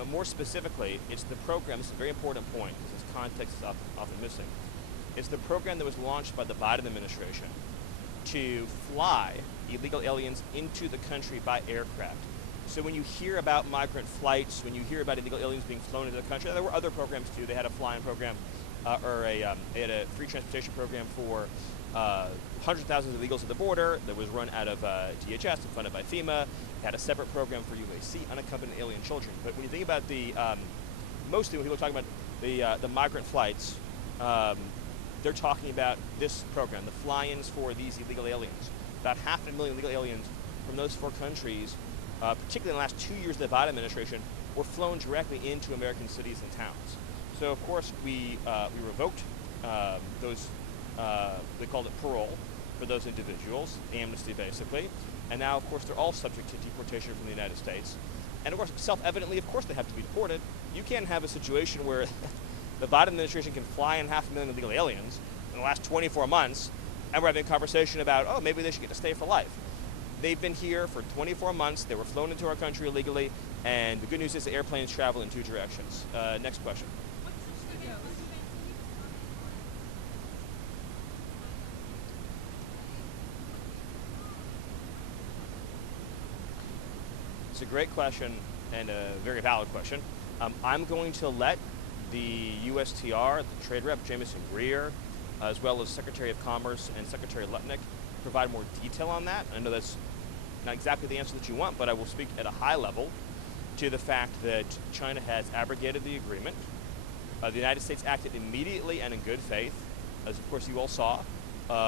But more specifically, it's the program, this is a very important point, because this context is often missing. It's the program that was launched by the Biden administration to fly illegal aliens into the country by aircraft. So when you hear about migrant flights, when you hear about illegal aliens being flown into the country, there were other programs too. They had a flying program, they had a free transportation program for hundreds of thousands of illegals at the border that was run out of DHS and funded by FEMA. It had a separate program for UAC, unaccompanied alien children. But when you think about mostly when people are talking about the migrant flights, they're talking about this program, the fly-ins for these illegal aliens. About 500,000 illegal aliens from those 4 countries, particularly in the last 2 years of the Biden administration, were flown directly into American cities and towns. So of course we revoked those, they called it parole for those individuals, amnesty basically, and now of course they're all subject to deportation from the United States. And of course, self-evidently, of course they have to be deported. You can't have a situation where the Biden administration can fly in 500,000 illegal aliens in the last 24 months, and we're having a conversation about, oh, maybe they should get to stay for life. They've been here for 24 months, they were flown into our country illegally, and the good news is the airplanes travel in 2 directions. Next question. It's a great question and a very valid question. I'm going to let the USTR, the trade rep, Jameson Greer, as well as Secretary of Commerce and Secretary Lutnick, provide more detail on that. I know that's not exactly the answer that you want, but I will speak at a high level to the fact that China has abrogated the agreement. The United States acted immediately and in good faith, as of course you all saw,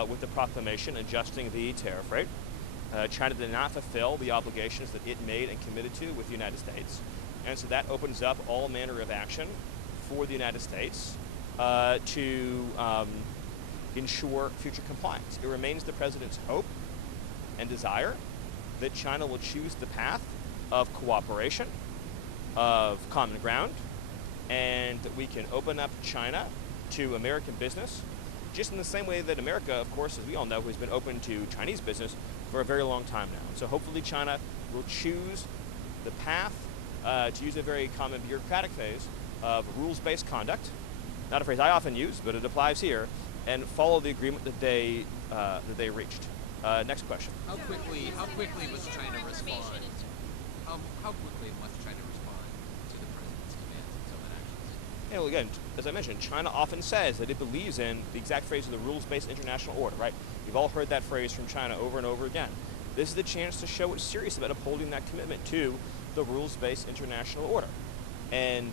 with the proclamation adjusting the tariff rate. China did not fulfill the obligations that it made and committed to with the United States. And so that opens up all manner of action for the United States to ensure future compliance. It remains the President's hope and desire that China will choose the path of cooperation, of common ground, and that we can open up China to American business, just in the same way that America, of course, as we all know, has been open to Chinese business for a very long time now. So hopefully China will choose the path, to use a very common bureaucratic phrase, of rules-based conduct, not a phrase I often use, but it applies here, and follow the agreement that they reached. Next question. How quickly must China respond? How quickly must China respond to the president's demands and some actions? Yeah, well, again, as I mentioned, China often says that it believes in the exact phrase of the rules-based international order, right? You've all heard that phrase from China over and over again. This is the chance to show it's serious about upholding that commitment to the rules-based international order. And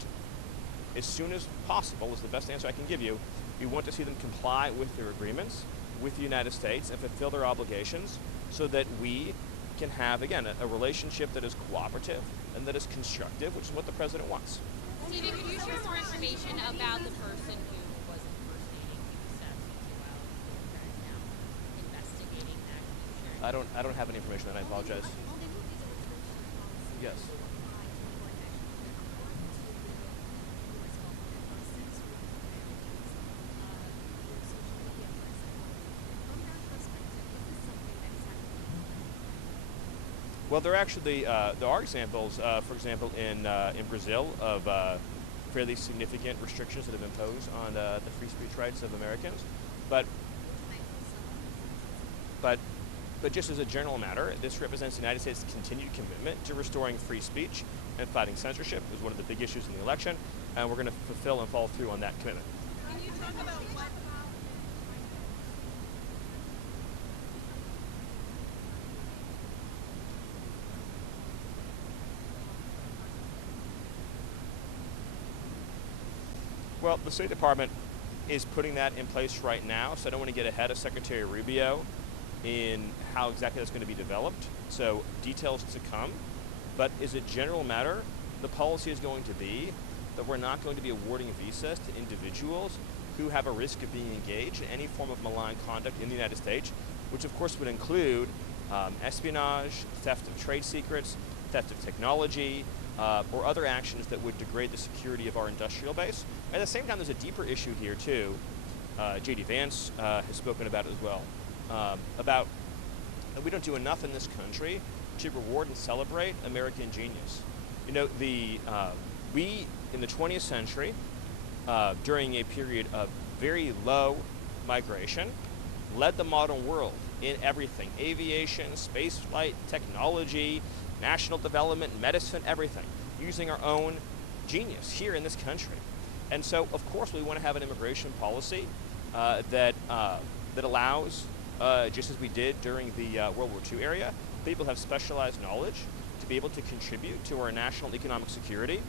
as soon as possible is the best answer I can give you. We want to see them comply with their agreements with the United States and fulfill their obligations so that we can have, again, a relationship that is cooperative and that is constructive, which is what the president wants. Stephen, could you share more information about the person who was impersonating Youssef while they're now investigating that? Can you share? I don't have any information on that. I apologize. Yes. Well, there actually there are examples, for example, in Brazil of fairly significant restrictions that have been imposed on the free speech rights of Americans, but just as a general matter, this represents the United States' continued commitment to restoring free speech and fighting censorship. It was one of the big issues in the election, and we're going to fulfill and follow through on that commitment. Can you talk about what? Well, the State Department is putting that in place right now, so I don't want to get ahead of Secretary Rubio in how exactly that's going to be developed. So details to come. But as a general matter, the policy is going to be that we're not going to be awarding visas to individuals who have a risk of being engaged in any form of malign conduct in the United States, which of course would include espionage, theft of trade secrets, theft of technology, or other actions that would degrade the security of our industrial base. At the same time, there's a deeper issue here too. J.D. Vance has spoken about it as well, about that we don't do enough in this country to reward and celebrate American genius. You know, the We, in the 20th century, during a period of very low migration, led the modern world in everything: aviation, space flight, technology, national development, medicine, everything, using our own genius here in this country. And so, of course, we want to have an immigration policy that allows, just as we did during the World War II era, people who have specialized knowledge to be able to contribute to our national economic security.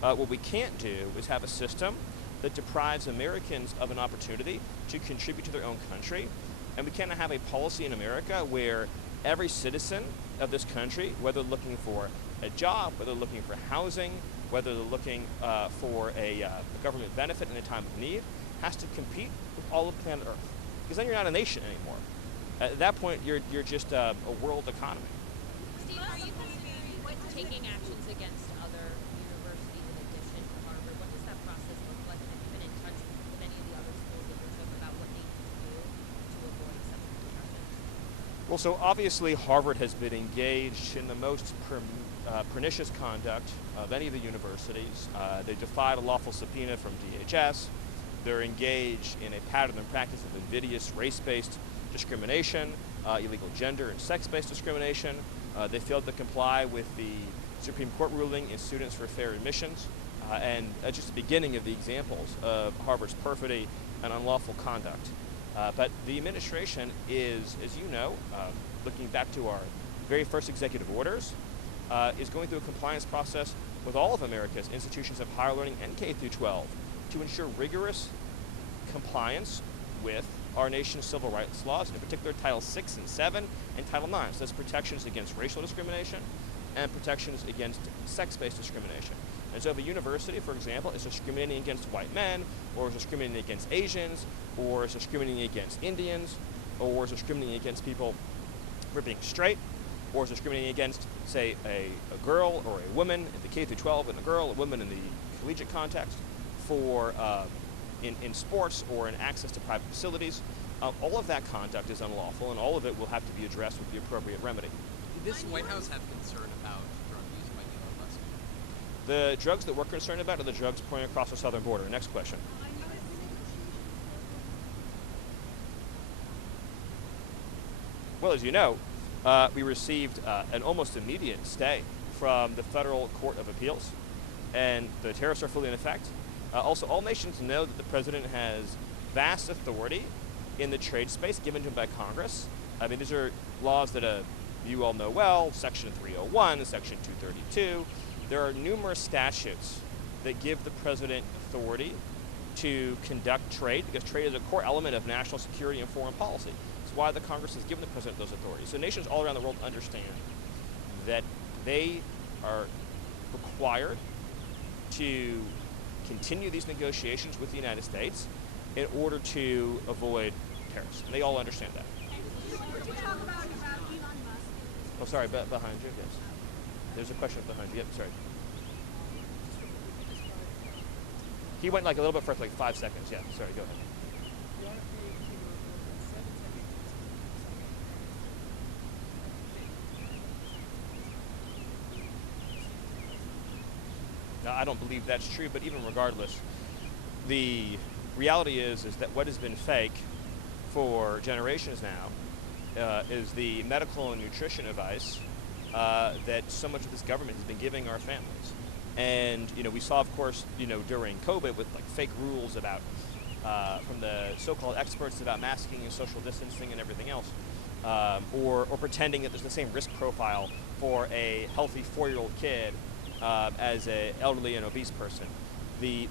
What we can't do is have a system that deprives Americans of an opportunity to contribute to their own country. And we cannot have a policy in America where every citizen of this country, whether looking for a job, whether looking for housing, whether they're looking for a government benefit in a time of need, has to compete with all of planet Earth. Because then you're not a nation anymore. At that point, you're just a world economy. Steve, are you considering taking actions against other universities in addition to Harvard? What does that process look like? And have you been in touch with any of the other schools that you took about what they can do to avoid some of the repercussions? Well, so obviously Harvard has been engaged in the most pernicious conduct of any of the universities. They defied a lawful subpoena from DHS. They're engaged in a pattern and practice of invidious race-based discrimination, illegal gender and sex-based discrimination. They failed to comply with the Supreme Court ruling in Students for Fair Admissions, and just the beginning of the examples of Harvard's perfidy and unlawful conduct. But the administration is, as you know, looking back to our very first executive orders, is going through a compliance process with all of America's institutions of higher learning and K through 12 to ensure rigorous compliance with our nation's civil rights laws, in particular Title VI and VII and Title IX. So that's protections against racial discrimination and protections against sex-based discrimination. And so if a university, for example, is discriminating against white men, or is discriminating against Asians, or is discriminating against Indians, or is discriminating against people for being straight, or is discriminating against, say, a girl or a woman in the K through 12, and a woman in the collegiate context, for in sports or in access to private facilities, all of that conduct is unlawful, and all of it will have to be addressed with the appropriate remedy. Did this White House have concern about drug use by Elon Musk? The drugs that we're concerned about are the drugs pouring across the southern border. Next question. Well, as you know, we received an almost immediate stay from the Federal Court of Appeals, and the tariffs are fully in effect. Also, all nations know that the president has vast authority in the trade space given to him by Congress. I mean, these are laws that you all know well: Section 301, Section 232. There are numerous statutes that give the president authority to conduct trade, because trade is a core element of national security and foreign policy. It's why the Congress has given the president those authorities. So nations all around the world understand that they are required to continue these negotiations with the United States in order to avoid tariffs. And they all understand that. Could you talk about Elon Musk? Oh, sorry, behind you, yes. There's a question behind you. Yep, sorry. He went like a little bit for like 5 seconds. Yeah, sorry, go ahead. Now, I don't believe that's true, but even regardless, the reality is that what has been fake for generations now is the medical and nutrition advice that so much of this government has been giving our families. And we saw, of course, during COVID with like fake rules about from the so-called experts about masking and social distancing and everything else, or pretending that there's the same risk profile for a healthy 4-year-old kid as an elderly and obese person. The